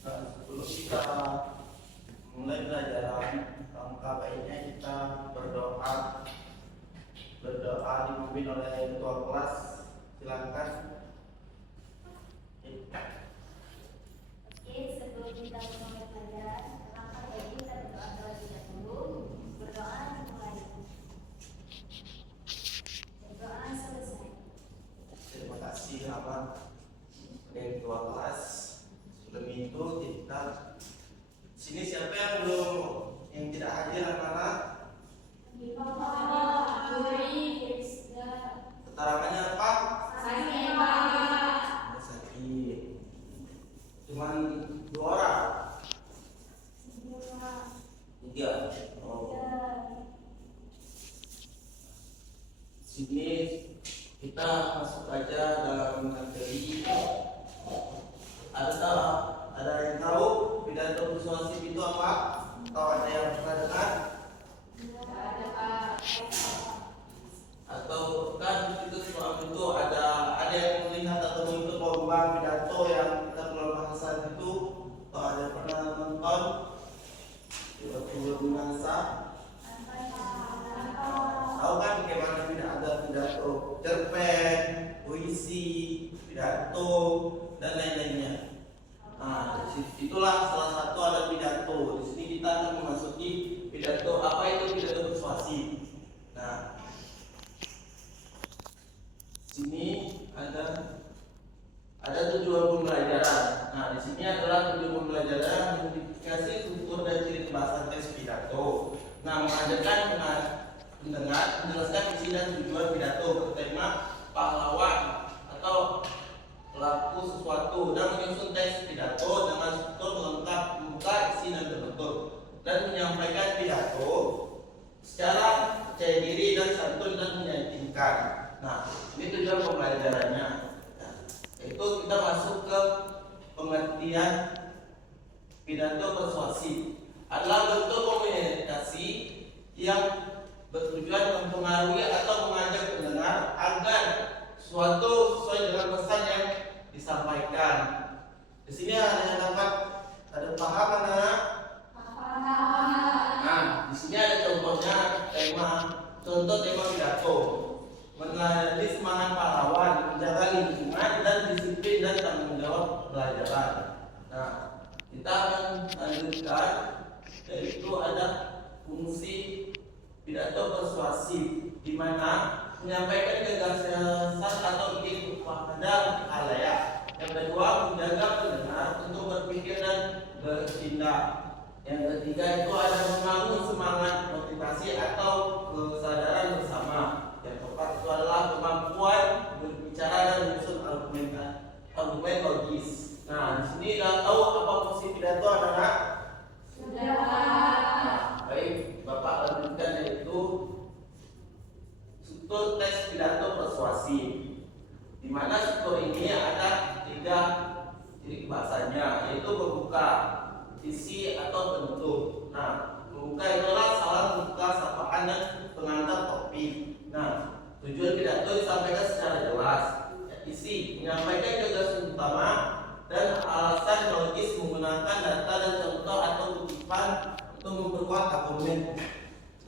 Nah, sebelum kita mulai pelajaran, langkah baiknya kita berdoa. Berdoa dipimpin oleh ketua kelas. Silakan. Oke, sebelum kita mulai pelajaran, langkah baiknya kita berdoa terlebih dahulu. Berdoa dimulai. Berdoa selesai. Terima kasih Abang ketua kelas. Sebelum itu kita sini siapa yang belum yang tidak hadir anak-anak? Keterangannya apa? Sakit. Cuman 2 orang. 3. Oh. Sini kita masuk aja dalam materi. Ada yang tahu pidato persuasif itu apa? Atau ada yang pernah dengar? Atau kan itu soal itu ada yang melihat atau mengikut lomba pidato yang kita pernah bahasan itu, atau ada yang pernah nonton pidato binasa? Tahu kan bagaimana ada pidato cerpen, puisi, pidato dan lain-lainnya. Nah, itulah salah satu ada pidato. Di sini kita akan memasuki pidato. Apa itu pidato persuasif? Nah, sini ada tujuan pembelajaran. Nah, di sini adalah tujuan pembelajaran yang dikasih struktur dan ciri pembahasan teks pidato. Nah, mengajarkan pendengar menjelaskan isi dan tujuan pidato bertema pahlawan atau pelaku sesuatu dan menyusun teks pidato dengan struktur lengkap, membuka isi dan berbentuk, dan menyampaikan pidato secara percaya diri dan santun dan meyakinkan. Nah, ini tujuan pembelajarannya. Nah, itu kita masuk ke pengertian pidato persuasif. Adalah bentuk komunikasi yang bertujuan mempengaruhi atau mengajak pendengar agar suatu sesuai dengan pesan yang disampaikan. Di sini ada paham anak? Nah, di sini ada contohnya contoh tema pidato. Menjadi semangat pahlawan, menjaga lingkungan dan disiplin dan tanggung jawab pelajaran. Nah, kita akan lanjutkan, yaitu ada fungsi pidato persuasif, di mana menyampaikan gagasan atau ide kepada khalayak. Yang kedua, menjaga pendengar untuk berpikir dan bertindak. Yang ketiga itu ada membangun semangat motivasi atau kesadaran bersama. Yang keempat itu adalah kemampuan berbicara dan menyusun argumen logis. Nah, di sini sudah tahu apa fungsi pidato anak-anak? Sudah. Baik, Bapak lanjutkan, yaitu struktur teks pidato persuasif, di mana struktur ini ada 3 ciri bahasanya, yaitu membuka, isi atau bentuk. Nah, membuka itulah salam membuka, sapaan dan pengantar topik. Nah, tujuan pidato disampaikan secara jelas. Isi menyampaikan gagasan utama dan alasan logis menggunakan data dan contoh atau kutipan untuk memperkuat argumen.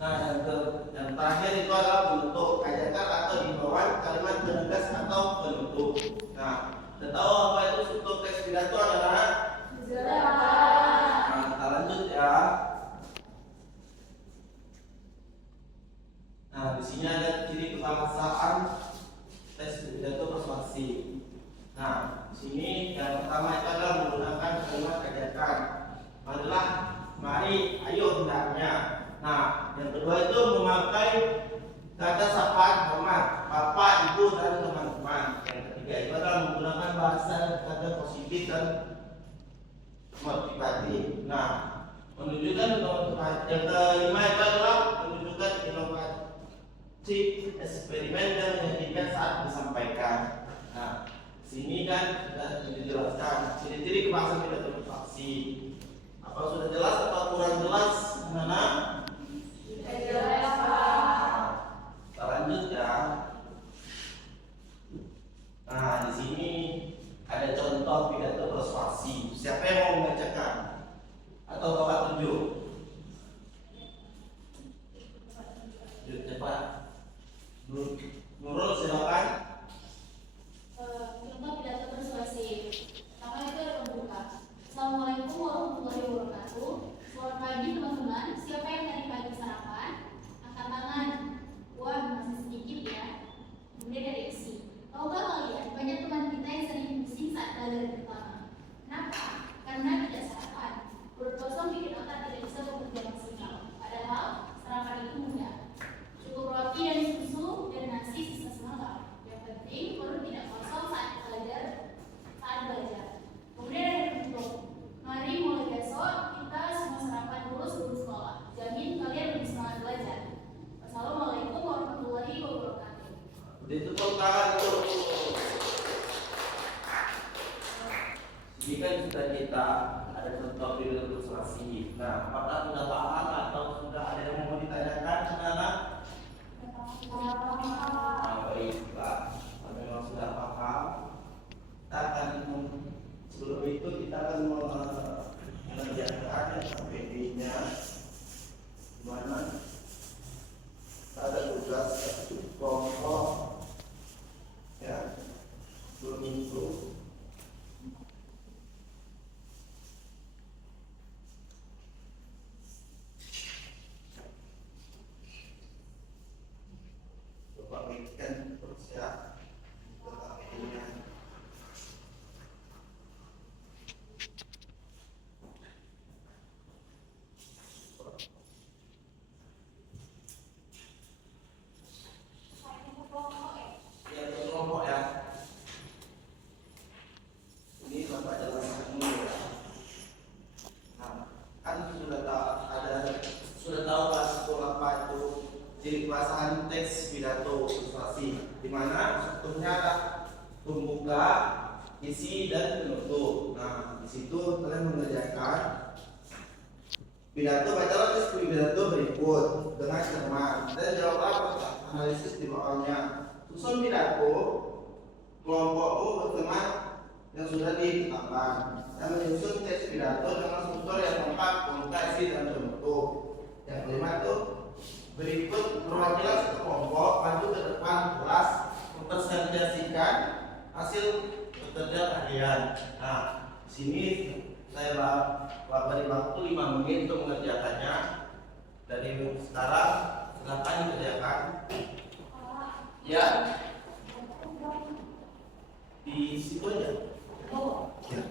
Nah, yang terakhir itu adalah bentuk, ajakan atau himbauan, kalimat penegas atau penutup. Nah, kita tahu apa itu struktur teks pidato adalah? Nah, kita lanjut ya. Nah, di sini ada ciri kebahasaan teks pidato persuasif. Nah, di sini yang pertama itu adalah menggunakan kalimat ajakan. Mari, ayo hendaknya. Nah, yang kedua itu memakai kata sapaan hormat, bapak, ibu, dan teman-teman. Yang ketiga itu adalah menggunakan bahasa kata positif dan motivatif. Nah, menunjukkan yang kelima itu adalah menunjukkan inovasi eksperimen dan meyakinkan saat disampaikan. Nah, sini kan sudah dijelaskan ciri-ciri kebahasaan pidato persuasif. Apa sudah jelas atau kurang jelas? Mana? Sudah jelas, Pak. Kita lanjut ya. Nah, di sini ada contoh pidato persuasif. Siapa yang mau membacakan? Atau Bapak tunjuk? Cepat. Nurul silakan. Contoh pidato persuasif. Pertama itu ada pembuka. Assalamualaikum warahmatullahi wabarakatuh. Selamat pagi teman-teman. Siapa yang tadi pagi sarapan? Angkat tangan. Wah, masih sedikit ya. Kemudian ada isi. Tahukah kalian banyak teman kita yang sering pusing saat belajar pertama. Kenapa? Karena tidak sarapan. Perut kosong bikin otak tidak bisa bekerja maksimal. Padahal sarapan itu mudah. Cukup roti dan susu dan nasi sisa semalam. Yang penting perut tidak kosong saat belajar. Kemudian ada penutup. Mari mulai besok kita semua sarapan dulu sebelum sekolah. Jamin kalian lebih semangat belajar. Wassalamualaikum warahmatullahi wabarakatuh. Ditepuk tangan dulu. Ini kan sudah kita ada contoh pidato persuasif. Nah, apakah sudah paham atau sudah ada yang mau ditanyakan, anak-anak? Baiklah, kalau memang sudah paham, kita akan sebelum itu kita akan mengerjakan PPT-nya, di mana ada tugas kelompok, ya, belum itu. Coba bikin persiap PPT-nya. Ya, kelompok ya. Ini Bapak jelaskan dulu ya. Nah, kan sudah tahu pas sekolah apa itu ciri kelasan teks pidato persuasi, di mana strukturnya ada pembuka, isi dan penutup. Nah, di situ kalian mengerjakan pidato, bacalah teks pidato berikut dengan cermat dan jawablah analisis di bawahnya. Susun pidato kelompokmu berteman yang sudah ditetapkan dan menyusun teks pidato dengan struktur yang lengkap, pembuka, isi dan penutup. Yang kelima itu berikut perwakilan satu kelompok maju ke depan kelas mempresentasikan hasil bekerja kalian. Nah, sini saya beri waktu 5 menit untuk mengerjakannya. Dari sekarang silakan dikerjakan. Ya, di situ aja. Ya.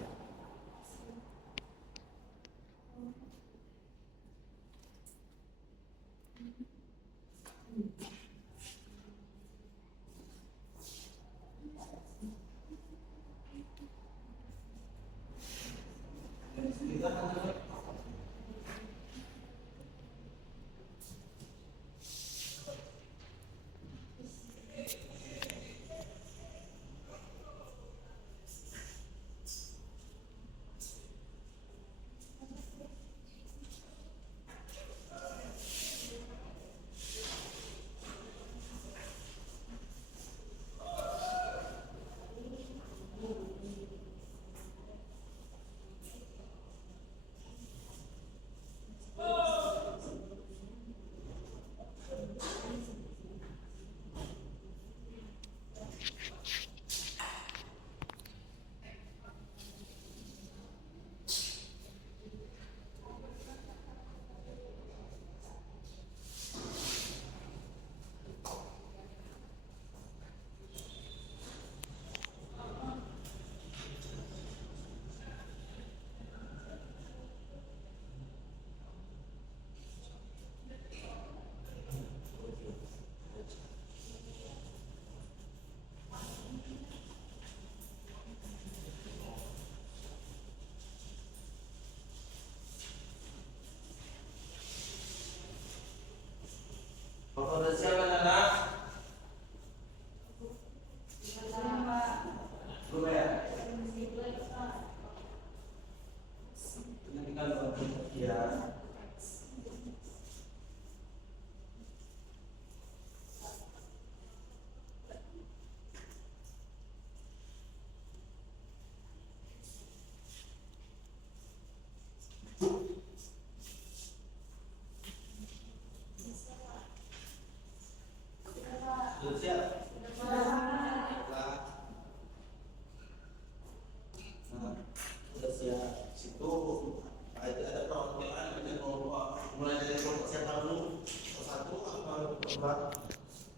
coba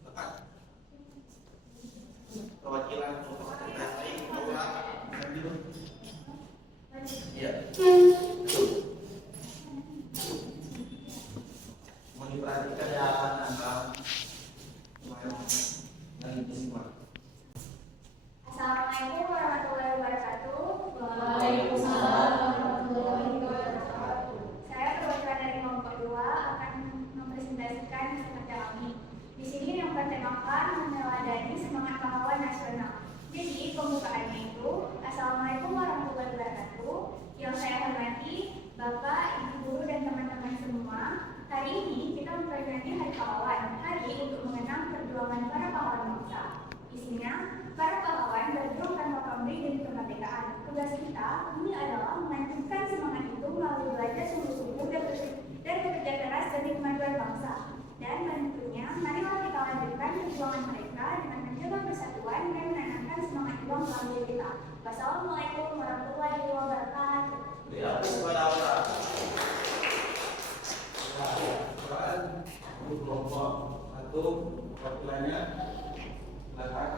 lekat perwakilan PSI Laura ambil. Iya. Mau diperhatikan ya anak-anak dan itu semua. Assalamualaikum warahmatullahi wabarakatuh. Waalaikumsalam warahmatullahi wabarakatuh. Saya perwakilan dari kelompok 2 akan mempresentasikan semacam kami. Di sini yang bertemakan meneladani semangat pahlawan nasional. Jadi pembukaannya itu Assalamualaikum warahmatullahi wabarakatuh. Yang saya hormati Bapak, Ibu guru dan teman-teman semua. Hari ini kita memperingati Hari Pahlawan, hari untuk mengenang perjuangan para pahlawan bangsa. Isinya, para pahlawan berjuang tanpa pamrih demi kemerdekaan. Tugas kita ini adalah melanjutkan semangat itu melalui belajar sungguh-sungguh dan bekerja keras demi kemajuan bangsa. Dan tentunya, marilah kita lanjutkan perjuangan mereka dengan menjaga persatuan dan menanamkan semangat juang dalam diri kita. Wassalamualaikum warahmatullahi wabarakatuh. Diapus kepada Allah. Quran untuk kelompok 1 perwakilannya silakan.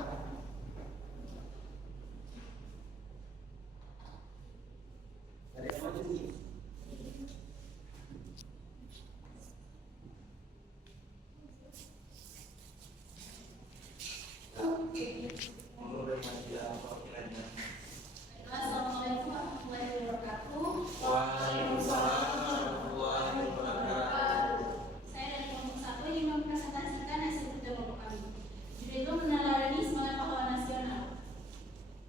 Dari apa sih? Menurut masalah perwakilannya. Assalamualaikum warahmatullahi wabarakatuh. Waalaikumsalam warahmatullahi wabarakatuh. Saya dari kelompok 1 ingin mempresentasikan hasil kerja kelompok kami. Judul meneladani semangat pahlawan nasional.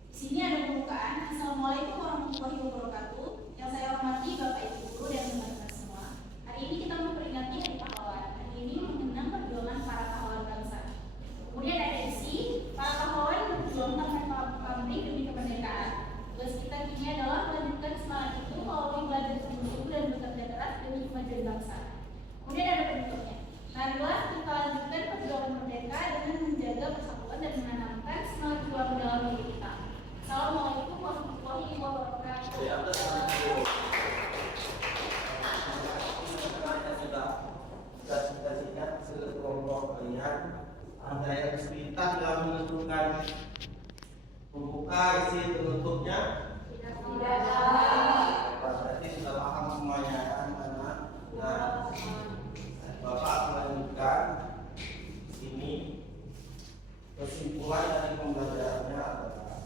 Di sini ada pembukaan. Assalamualaikum warahmatullahi wabarakatuh. Yang saya hormati Bapak Ibu guru dan teman-teman semua. Hari ini kita memperingati Hari Pahlawan. Hari ini mengenang perjuangan para pahlawan bangsa. Kemudian ada isi para pahlawan berjuang tanpa pamrih demi kemerdekaan. Tugas kita kini adalah melanjutkan semangat itu melalui belajar sungguh-sungguh dan bekerja keras demi kemajuan bangsa. Kemudian ada penutupnya. Marilah kita lanjutkan perjuangan merdeka dengan menjaga persatuan dan menanamkan semangat juang dalam diri kita. Assalamualaikum warahmatullahi wabarakatuh. Di atas kita presentasikan sekelompok kalian. Ada yang kesulitan dalam menentukan pembuka, isi penutupnya. Tidak. Berarti sudah paham semuanya kan anak. Nah, Bapak melanjutkan sini kesimpulan dari pembelajarannya adalah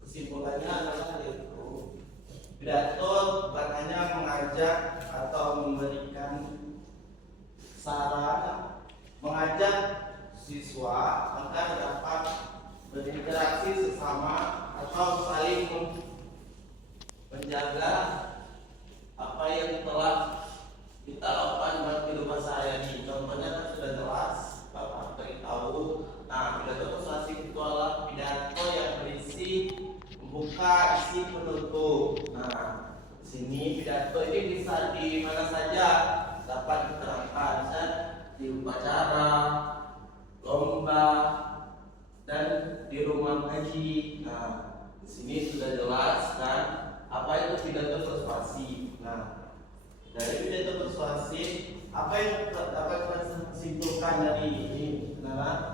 kesimpulannya adalah yaitu pidato bukan hanya mengajak atau memberikan saran, mengajak siswa agar dapat berinteraksi sesama atau saling menjaga apa yang telah kita lakukan dalam kehidupan sehari-hari. Contohnya kan sudah jelas Bapak beritahu. Nah, pidato persuasif itu adalah pidato yang berisi membuka, isi, penutup. Nah, di sini pidato ini bisa di mana saja dapat diterapkan, bisa di upacara, lomba, dan di rumah ngaji. Nah, di sini sudah jelas kan apa itu pidato persuasif. Nah, dari pidato persuasif apa yang dapat kita simpulkan dari ini? Nah,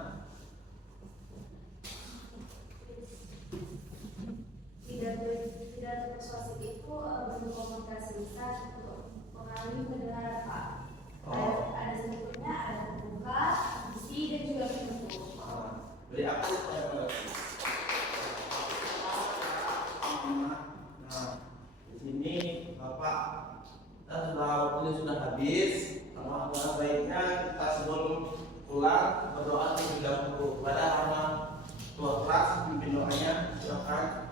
Pidato persuasif itu bentuk komunikasi lisan untuk mengalami pendengaran Pak. Ada sebetulnya ada pembuka, isi dan juga penutup. Beri aku nah, di sini Bapak kita waktunya sudah habis. Alhamdulillah baiknya kita sebelum pulang berdoa terlebih dahulu kepada Allah tua kelas pimpin doanya silakan.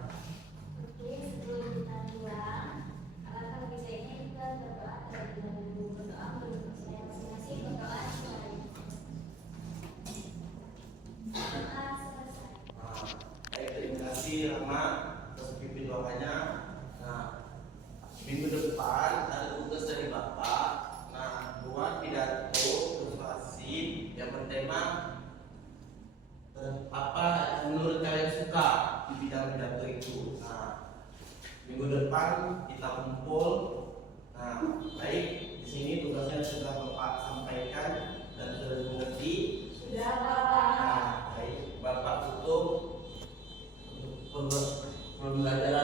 Oke, sebelum kita pulang, alangkah lebih baiknya kita berdoa terlebih dahulu. Berdoa menurut saya masing-masing berdoa selesai. Baik, terima kasih Rama atas pimpin doanya. Nah, minggu depan ada tugas dari Bapak. Nah, buat pidato persuasif yang bertema pembelajaran